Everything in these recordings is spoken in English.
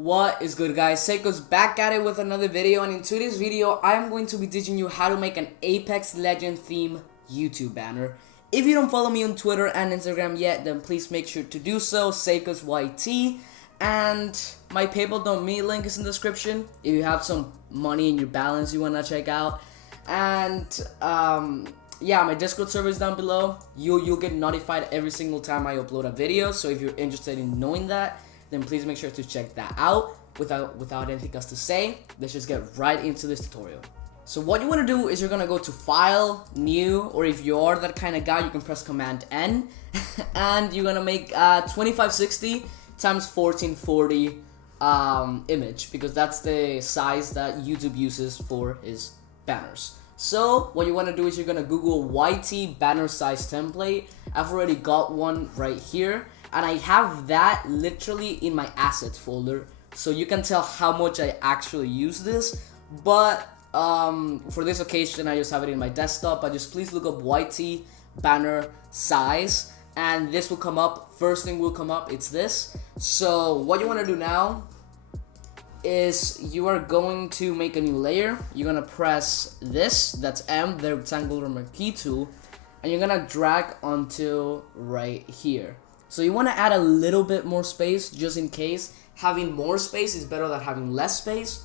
What is good, guys? Sacoz back at it with another video, and in today's video I am going to be teaching you how to make an Apex Legends theme YouTube banner. If you don't follow me on Twitter and Instagram yet, then please make sure to do so, SacozYT, and my PayPal.me link is in the description if you have some money in your balance you wanna check out. And yeah, my Discord server is down below. You'll get notified every single time I upload a video, so if you're interested in knowing that, then please make sure to check that out. Without anything else to say, let's just get right into this tutorial. So what you want to do is you're going to go to File, New, or if you are that kind of guy, you can press Command N, and you're going to make 2560 times 1440 image, because that's the size that YouTube uses for his banners. So what you want to do is you're going to Google YT banner size template. I've already got one right here, and I have that literally in my assets folder, so you can tell how much I actually use this. But for this occasion I just have it in my desktop. But just please look up YT banner size and this will come up. First thing will come up, it's this. So what you want to do now is you are going to make a new layer. You're going to press this, that's M, the rectangular marquee tool, and you're going to drag onto right here. So you want to add a little bit more space just in case. Having more space is better than having less space.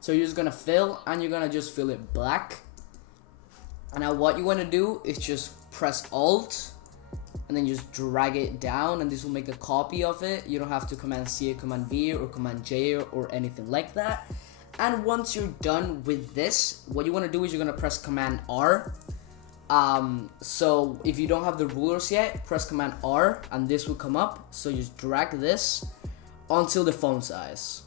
So you're just going to fill, and you're going to just fill it black. And now what you want to do is just press Alt and then just drag it down, and this will make a copy of it. You don't have to Command C or Command V or Command J or anything like that. And once you're done with this, what you want to do is you're going to press Command R. So if you don't have the rulers yet, press Command R and this will come up. So you just drag this until the font size.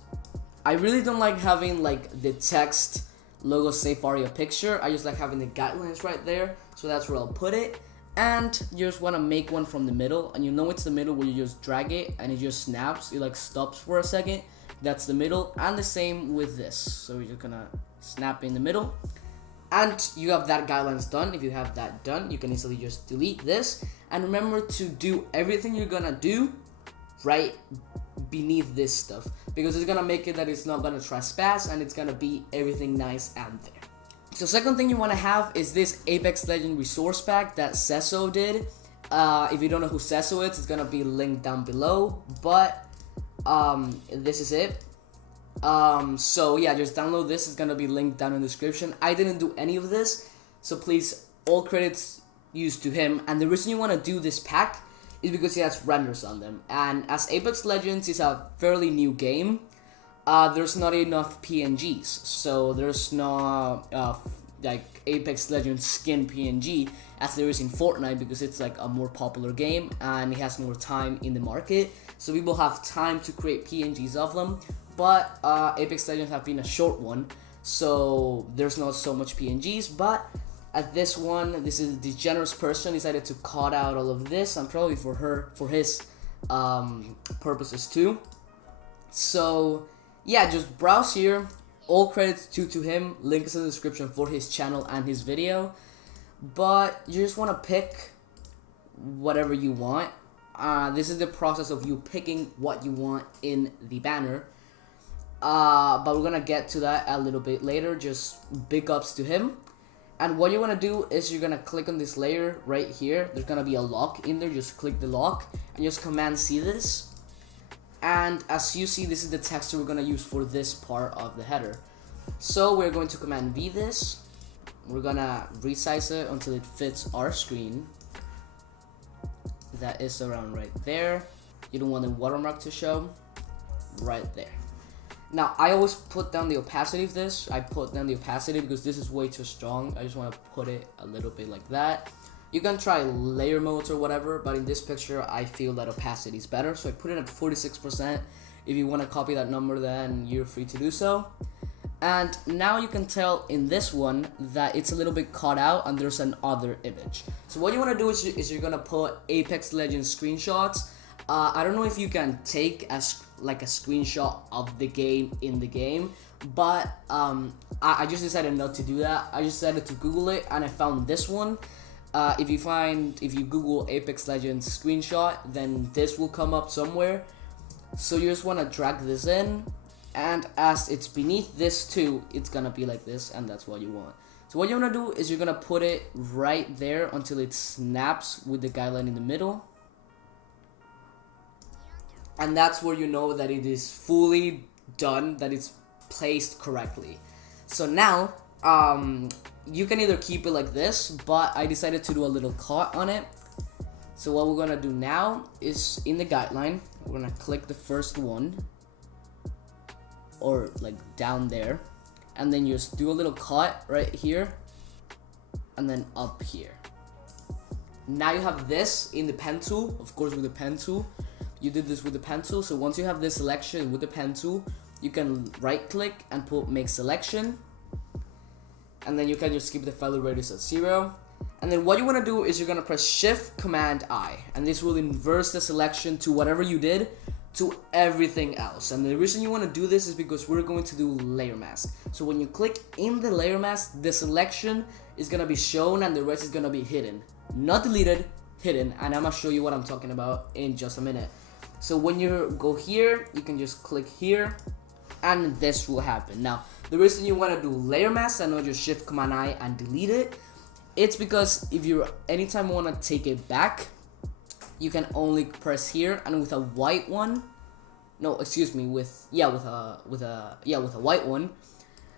I really don't like having like the text logo save aria picture. I just like having the guidelines right there, so that's where I'll put it. And you just want to make one from the middle, and you know it's the middle where you just drag it and it just snaps. It like stops for a second. That's the middle, and the same with this. So you're gonna snap in the middle. And you have that guidelines done. If you have that done, you can easily just delete this. And remember to do everything you're gonna do right beneath this stuff, because it's gonna make it that it's not gonna trespass, and it's gonna be everything nice and there. So second thing you wanna have is this Apex Legends resource pack that Sacoz did. If you don't know who Sacoz is, it's gonna be linked down below. But this is it. So yeah, just download this. It's gonna be linked down in the description. I didn't do any of this, so please, all credits used to him. And the reason you want to do this pack is because it has renders on them, and as Apex Legends is a fairly new game, there's not enough PNGs, so there's no like Apex Legends skin PNG as there is in Fortnite, because it's like a more popular game and it has more time in the market, so people have time to create PNGs of them. But Apex Legends have been a short one, so there's not so much PNGs. But at this one, this is the generous person decided to cut out all of this, and probably for his purposes too. So yeah, just browse here. All credits to him. Link is in the description for his channel and his video. But you just want to pick whatever you want. This is the process of you picking what you want in the banner. But we're gonna get to that a little bit later. Just big ups to him. And what you want to do is you're gonna click on this layer right here. There's gonna be a lock in there. Just click the lock and just Command C this. And as you see, this is the texture we're gonna use for this part of the header. So we're going to Command V this. We're gonna resize it until it fits our screen. That is around right there. You don't want the watermark to show. Right there. Now, I always put down the opacity of this. I put down the opacity because this is way too strong. I just want to put it a little bit like that. You can try layer modes or whatever, but in this picture, I feel that opacity is better. So I put it at 46%. If you want to copy that number, then you're free to do so. And now you can tell in this one that it's a little bit cut out and there's an other image. So what you want to do is you're going to put Apex Legends screenshots. I don't know if you can take like a screenshot of the game in the game, but I just decided not to do that. I just decided to Google it, and I found this one. If you Google Apex Legends screenshot, then this will come up somewhere. So you just want to drag this in, and as it's beneath this too, it's gonna be like this, and that's what you want. So what you want to do is you're gonna put it right there until it snaps with the guideline in the middle, and that's where you know that it is fully done, that it's placed correctly. So now you can either keep it like this, but I decided to do a little cut on it. So what we're gonna do now is in the guideline, we're gonna click the first one, or like down there, and then you just do a little cut right here, and then up here. Now you have this in the pen tool, of course with the pen tool. You did this with the pen tool, so once you have this selection with the pen tool, you can right click and put make selection, and then you can just keep the feather radius at 0. And then what you want to do is you're going to press Shift Command I, and this will inverse the selection to whatever you did to everything else. And the reason you want to do this is because we're going to do layer mask. So when you click in the layer mask, the selection is going to be shown and the rest is going to be hidden, not deleted, hidden. And I'm going to show you what I'm talking about in just a minute. So when you go here, you can just click here, and this will happen. Now the reason you want to do layer mask and not just Shift Command I and delete it, it's because if you anytime you want to take it back, you can only press here, and with a white one, no, excuse me, with a white one,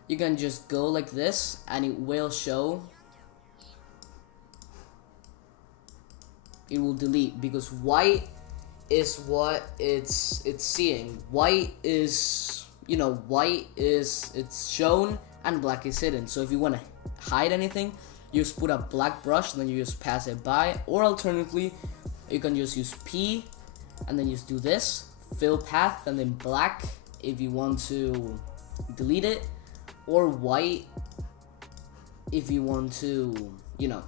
you can just go like this, and it will show. It will delete because white is what it's seeing. White is, you know, white is it's shown and black is hidden. So if you want to hide anything, you just put a black brush and then you just pass it by, or alternatively you can just use P and then just do this, fill path and then black if you want to delete it, or white if you want to, you know,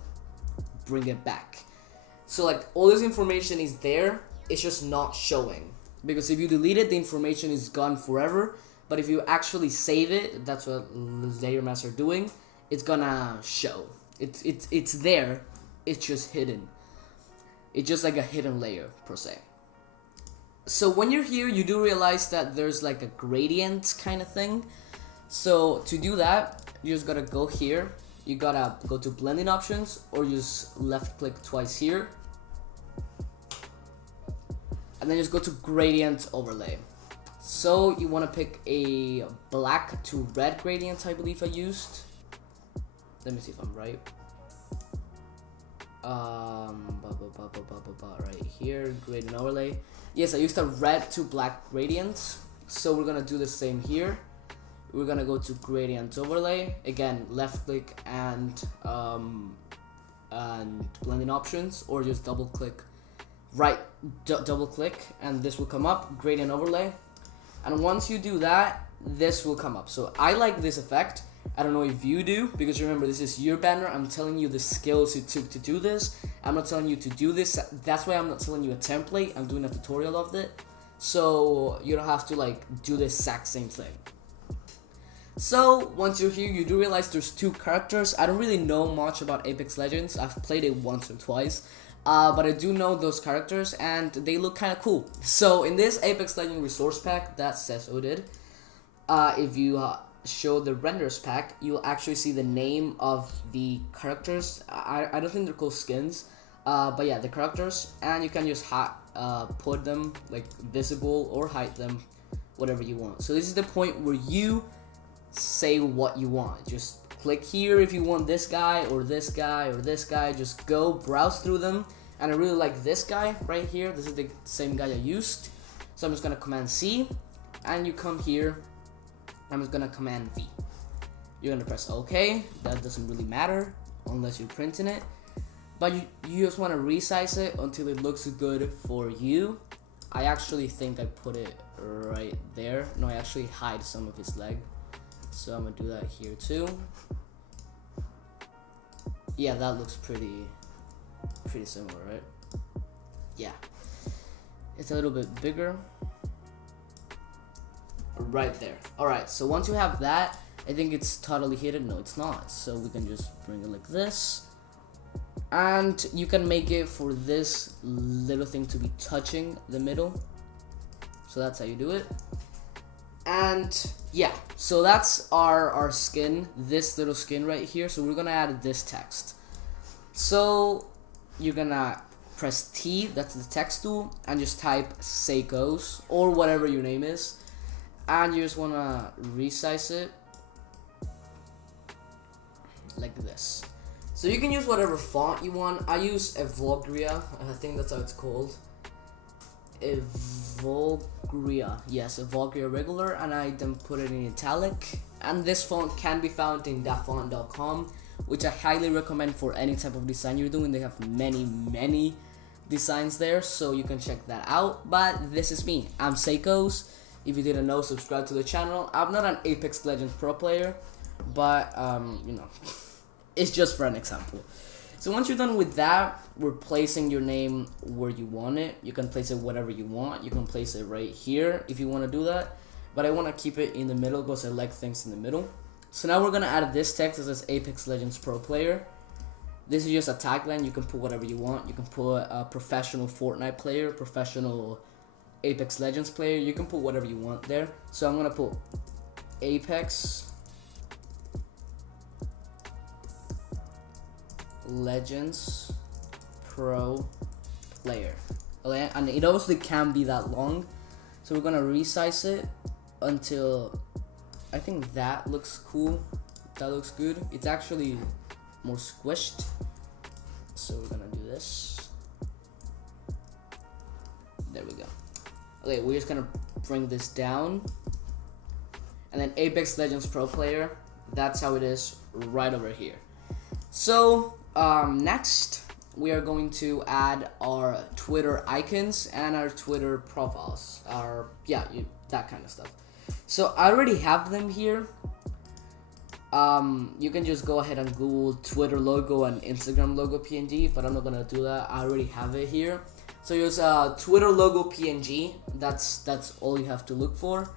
bring it back. So like all this information is there, it's just not showing, because if you delete it, the information is gone forever. But if you actually save it, that's what layer masks are doing, it's gonna show. It's there, it's just hidden. It's just like a hidden layer per se. So when you're here, you do realize that there's like a gradient kind of thing. So to do that, you just gotta go here. You gotta go to blending options, or just left click twice here, and then just go to gradient overlay. So you want to pick a black to red gradient, I believe I used. Let me see if I'm right. Right here, gradient overlay. Yes, I used a red to black gradient. So we're gonna do the same here. We're gonna go to gradient overlay again, left click and blending options, or just double click, double click, and this will come up, gradient overlay. And once you do that, this will come up. So I like this effect. I don't know if you do, because remember, this is your banner. I'm telling you the skills it took to do this. I'm not telling you to do this. That's why I'm not telling you a template. I'm doing a tutorial of it, so you don't have to like do the exact same thing. So once you're here, you do realize there's two characters. I don't really know much about Apex Legends. I've played it once or twice, but I do know those characters and they look kind of cool. So in this Apex Legends resource pack that Sacoz did, if you show the renders pack, you'll actually see the name of the characters. I don't think they're called skins, but yeah, the characters, and you can just put them like visible or hide them, whatever you want. So this is the point where you say what you want. Just click here if you want this guy or this guy or this guy. Just go browse through them, and I really like this guy right here. This is the same guy I used, so I'm just gonna Command C, and you come here. I'm just gonna Command V. You're gonna press OK. That doesn't really matter unless you're printing it, but you just want to resize it until it looks good for you. I actually think I put it right there. No, I actually hide some of his leg, so I'm gonna do that here too. Yeah, that looks pretty similar, right? Yeah, it's a little bit bigger right there. Alright, so once you have that, I think it's totally hidden. No, it's not. So we can just bring it like this, and you can make it for this little thing to be touching the middle. So that's how you do it. And yeah, so that's our skin, this little skin right here. So we're gonna add this text. So you're gonna press T, that's the text tool, and just type Sacoz or whatever your name is, and you just wanna resize it like this. So you can use whatever font you want. I use Evogria, I think that's how it's called. Evogria, yes, Evogria regular, and I then put it in italic. And this font can be found in thatfont.com, which I highly recommend for any type of design you're doing. They have many designs there, so you can check that out. But this is me, I'm Sacoz. If you didn't know, subscribe to the channel. I'm not an Apex Legends pro player, but you know, it's just for an example. So once you're done with that, we're placing your name where you want it. You can place it whatever you want. You can place it right here if you want to do that, but I want to keep it in the middle because I like things in the middle. So now we're gonna add this text that says Apex Legends pro player. This is just a tagline. You can put whatever you want. You can put a professional Fortnite player, professional Apex Legends player. You can put whatever you want there. So I'm gonna put Apex Legends pro player. Okay, and it obviously can't be that long, so we're gonna resize it until I think that looks cool. That looks good. It's actually more squished, so we're gonna do this. There we go. Okay, we're just gonna bring this down, and then Apex Legends pro player, that's how it is right over here. So next we are going to add our Twitter icons and our Twitter profiles, that kind of stuff. So I already have them here. You can just go ahead and Google Twitter logo and Instagram logo PNG, but I'm not gonna do that. I already have it here. So use Twitter logo PNG. That's all you have to look for.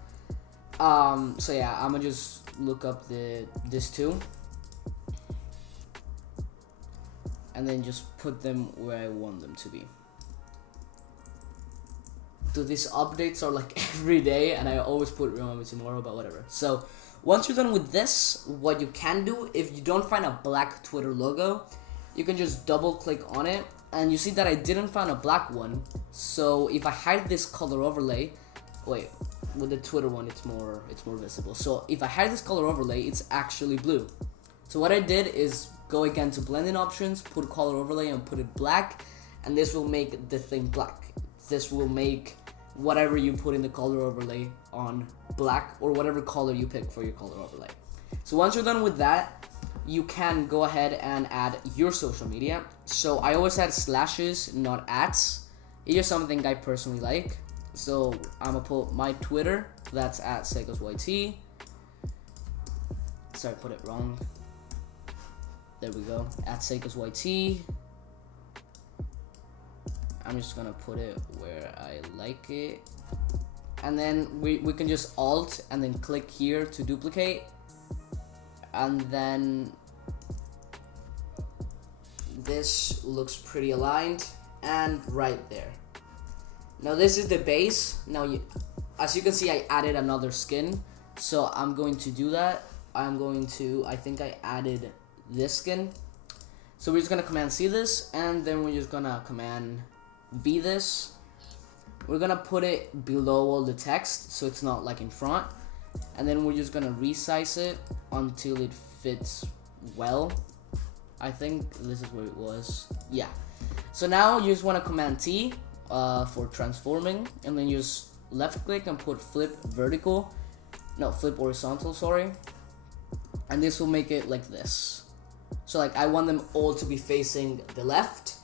So yeah, I'm gonna just look up this two, and then just put them where I want them to be. Dude, these updates are like every day, and I always put remind me tomorrow, but whatever. So once you're done with this, what you can do, if you don't find a black Twitter logo, you can just double click on it, and you see that I didn't find a black one. So if I hide this color overlay, wait, with the Twitter one it's more visible. So if I hide this color overlay, it's actually blue. So what I did is go again to blending options, put color overlay and put it black, and this will make the thing black. This will make whatever you put in the color overlay on black, or whatever color you pick for your color overlay. So once you're done with that, you can go ahead and add your social media. So I always add slashes, not ats. It's just something I personally like. So I'm gonna put my Twitter, that's at SacozYT. Sorry, I put it wrong. There we go, at SacozYT. I'm just gonna put it where I like it. And then we can just alt and then click here to duplicate. And then this looks pretty aligned, and right there. Now this is the base. Now as you can see, I added another skin. So I'm going to do that. I think I added this skin. So we're just gonna command C this, and then we're just gonna command V this. We're gonna put it below all the text, so it's not like in front. And then we're just gonna resize it until it fits well. I think this is where it was. Yeah. So now you just wanna command T for transforming, and then just left click and put flip horizontal, sorry. And this will make it like this. So like I want them all to be facing the left.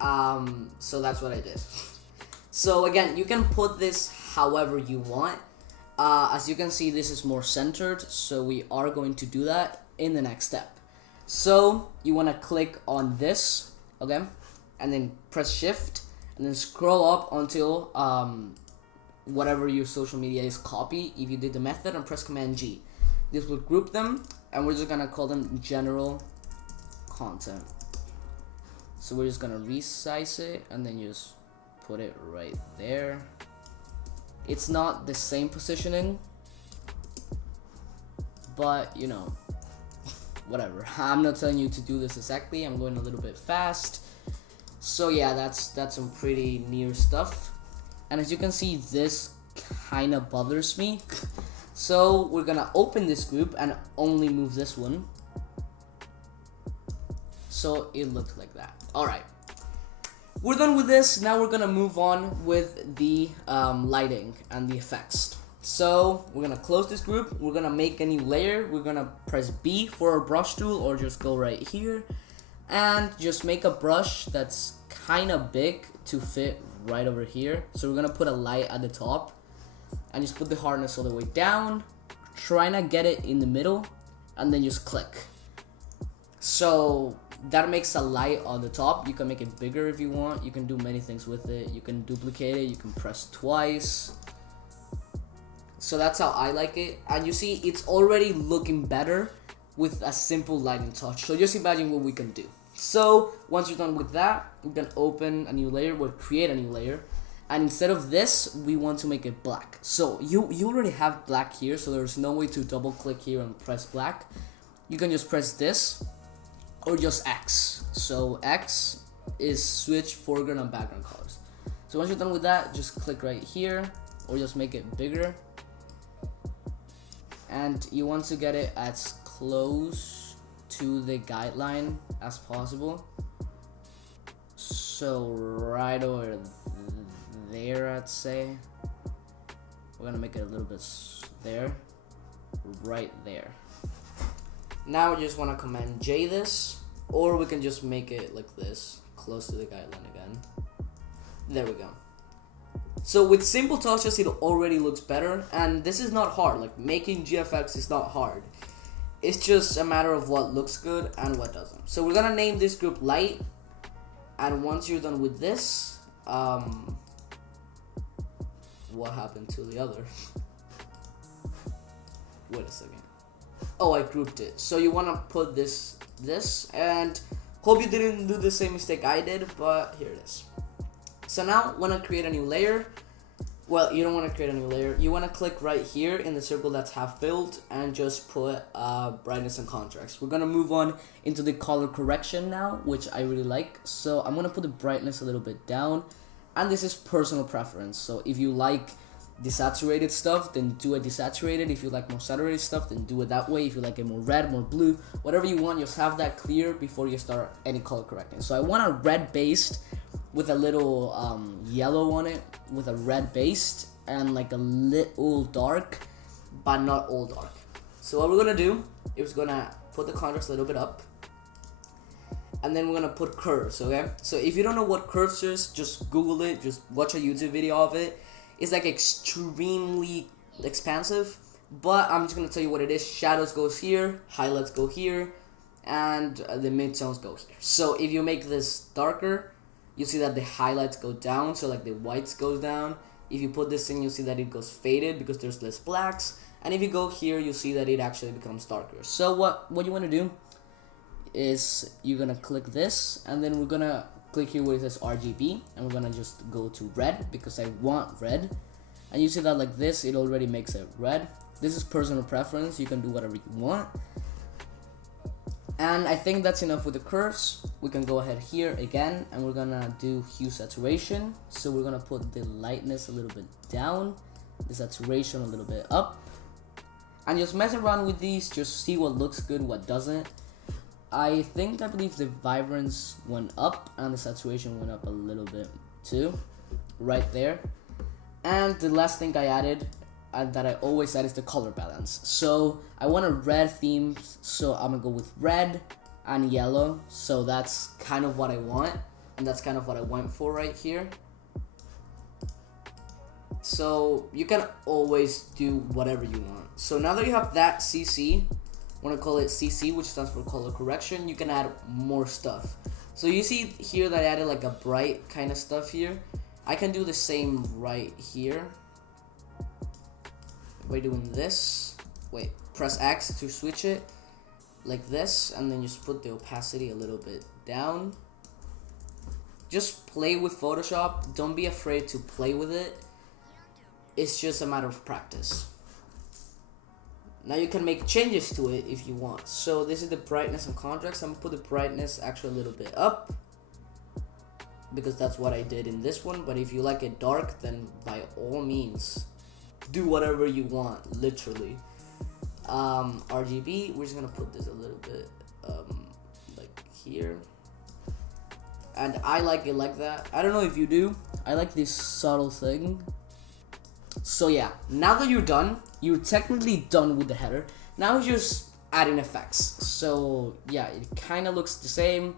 So that's what I did. So again, you can put this however you want. As you can see, this is more centered, so we are going to do that in the next step. So you want to click on this, okay, and then press shift, and then scroll up until whatever your social media is copy. If you did the method, and press command G. This will group them, and we're just gonna call them general content. So we're just gonna resize it, and then just put it right there. It's not the same positioning, but you know, whatever. I'm not telling you to do this exactly. I'm going a little bit fast. So yeah, that's some pretty near stuff. And as you can see, this kind of bothers me. So we're gonna open this group and only move this one. So it looked like that. Alright. We're done with this. Now we're gonna move on with the lighting and the effects. So we're gonna close this group. We're gonna make a new layer. We're gonna press B for our brush tool, or just go right here and just make a brush that's kind of big to fit right over here. So we're gonna put a light at the top and just put the hardness all the way down. Try not get it in the middle, and then just click. So that makes a light on the top. You can make it bigger if you want. You can do many things with it. You can duplicate it. You can press twice. So that's how I like it. And you see, it's already looking better with a simple lighting touch. So just imagine what we can do. So once you're done with that, you can open a new layer, or create a new layer. And instead of this, we want to make it black. So you already have black here, so there's no way to double click here and press black. You can just press this, or just X. So X is switch foreground and background colors. So once you're done with that, just click right here, or just make it bigger. And you want to get it as close to the guideline as possible. So right over there, I'd say. We're gonna make it a little bit there, right there. Now we just want to Command J this, or we can just make it like this, close to the guideline again. There we go. So with simple touches, it already looks better, and this is not hard. Like, making GFX is not hard. It's just a matter of what looks good and what doesn't. So we're gonna name this group Light, and once you're done with this, what happened to the other? Wait a second. Oh, I grouped it. So you want to put this, and hope you didn't do the same mistake I did, but here it is. So now, want to create a new layer. Well, you don't want to create a new layer. You want to click right here in the circle that's half filled and just put brightness and contrast. We're going to move on into the color correction now, which I really like. So I'm going to put the brightness a little bit down, and this is personal preference. So if you like desaturated stuff, then do it desaturated. If you like more saturated stuff, then do it that way. If you like it more red, more blue, whatever you want, just have that clear before you start any color correcting. So I want a red based with a little yellow on it, with a red based and like a little dark, but not all dark. So what we're gonna do is gonna put the contrast a little bit up, and then we're gonna put curves. Okay, so if you don't know what curves is, just Google it, just watch a YouTube video of it. It's like extremely expansive, but I'm just gonna tell you what it is. Shadows goes here, highlights go here, and the midtones go here. So if you make this darker, you see that the highlights go down, so like the whites goes down. If you put this in, you'll see that it goes faded because there's less blacks. And if you go here, you'll see that it actually becomes darker. So what you want to do is you're gonna click this, and then we're gonna click here where it says RGB, and we're gonna just go to red because I want red. And you see that like this, it already makes it red. This is personal preference. You can do whatever you want. And I think that's enough with the curves. We can go ahead here again, and we're gonna do hue saturation. So we're gonna put the lightness a little bit down, the saturation a little bit up, and just mess around with these, just see what looks good, what doesn't. I believe the vibrance went up and the saturation went up a little bit too, right there. And the last thing I added, and that I always add, is the color balance. So I want a red theme, so I'm gonna go with red and yellow. So that's kind of what I want, and that's kind of what I went for right here. So you can always do whatever you want. So now that you have that CC, I want to call it CC, which stands for color correction, you can add more stuff. So you see here that I added like a bright kind of stuff here. I can do the same right here by doing this. Wait, press X to switch it like this, and then just put the opacity a little bit down. Just play with Photoshop. Don't be afraid to play with it. It's just a matter of practice. Now you can make changes to it if you want. So this is the brightness and contrast. I'm gonna put the brightness actually a little bit up, because that's what I did in this one. But if you like it dark, then by all means, do whatever you want, literally. RGB, we're just gonna put this a little bit like here. And I like it like that. I don't know if you do. I like this subtle thing. So yeah, now that you're done, you're technically done with the header. Now you're just adding effects. So yeah, it kind of looks the same.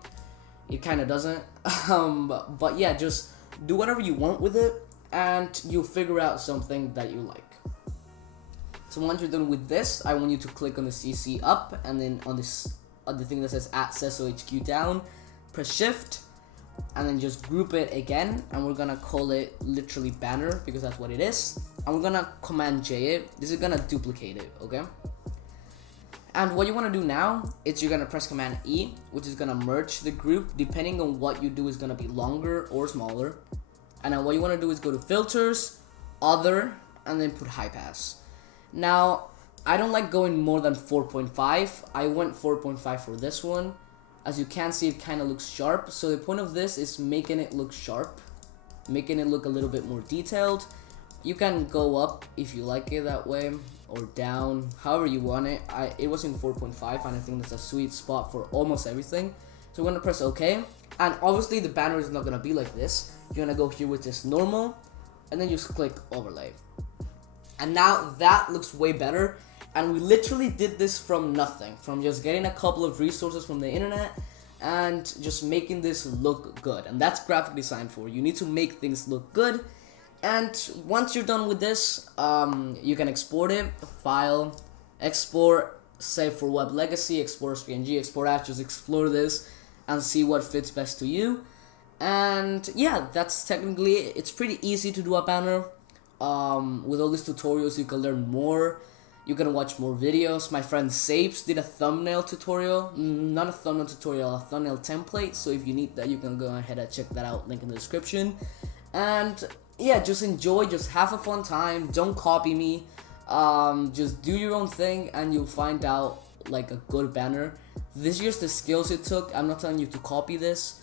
It kind of doesn't. But yeah, just do whatever you want with it, and you'll figure out something that you like. So once you're done with this, I want you to click on the CC up, and then on this other thing that says @SesoHQ down, press Shift, and then just group it again, and we're gonna call it literally banner, because that's what it is. And we're gonna Command J it. This is gonna duplicate it, okay? And what you wanna do now is you're gonna press Command E, which is gonna merge the group. Depending on what you do, is gonna be longer or smaller. And then what you wanna do is go to Filters, Other, and then put High Pass. Now, I don't like going more than 4.5. I went 4.5 for this one. As you can see, it kind of looks sharp. So the point of this is making it look sharp, making it look a little bit more detailed. You can go up if you like it that way, or down, however you want it. It was in 4.5, and I think that's a sweet spot for almost everything. So we're gonna press OK, and obviously the banner is not gonna be like this. You're gonna go here with this normal, and then just click overlay. And now that looks way better. And we literally did this from nothing, from just getting a couple of resources from the internet and just making this look good. And that's graphic design for you. You need to make things look good. And once you're done with this, you can export it, file, export, save for web legacy, export as PNG, export as, just explore this and see what fits best to you. And yeah, that's technically it. It's pretty easy to do a banner. With all these tutorials, you can learn more. You can watch more videos. My friend Sapes did a thumbnail tutorial. Not a thumbnail tutorial, a thumbnail template. So if you need that, you can go ahead and check that out. Link in the description. And yeah, just enjoy. Just have a fun time. Don't copy me. Just do your own thing, and you'll find out like a good banner. This is just the skills it took. I'm not telling you to copy this.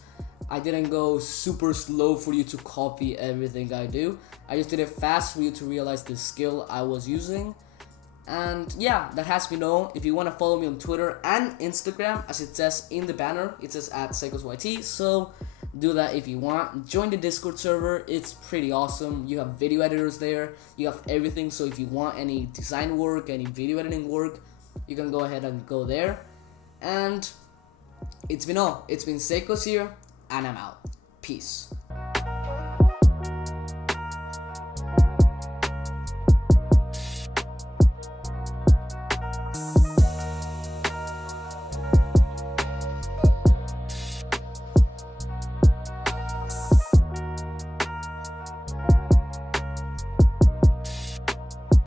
I didn't go super slow for you to copy everything I do. I just did it fast for you to realize the skill I was using. And yeah, that has been all. If you want to follow me on Twitter and Instagram, as it says in the banner, it says @SacozYT. So do that if you want. Join the Discord server. It's pretty awesome. You have video editors there. You have everything. So if you want any design work, any video editing work, you can go ahead and go there. And it's been all. It's been Sacoz here, and I'm out. Peace.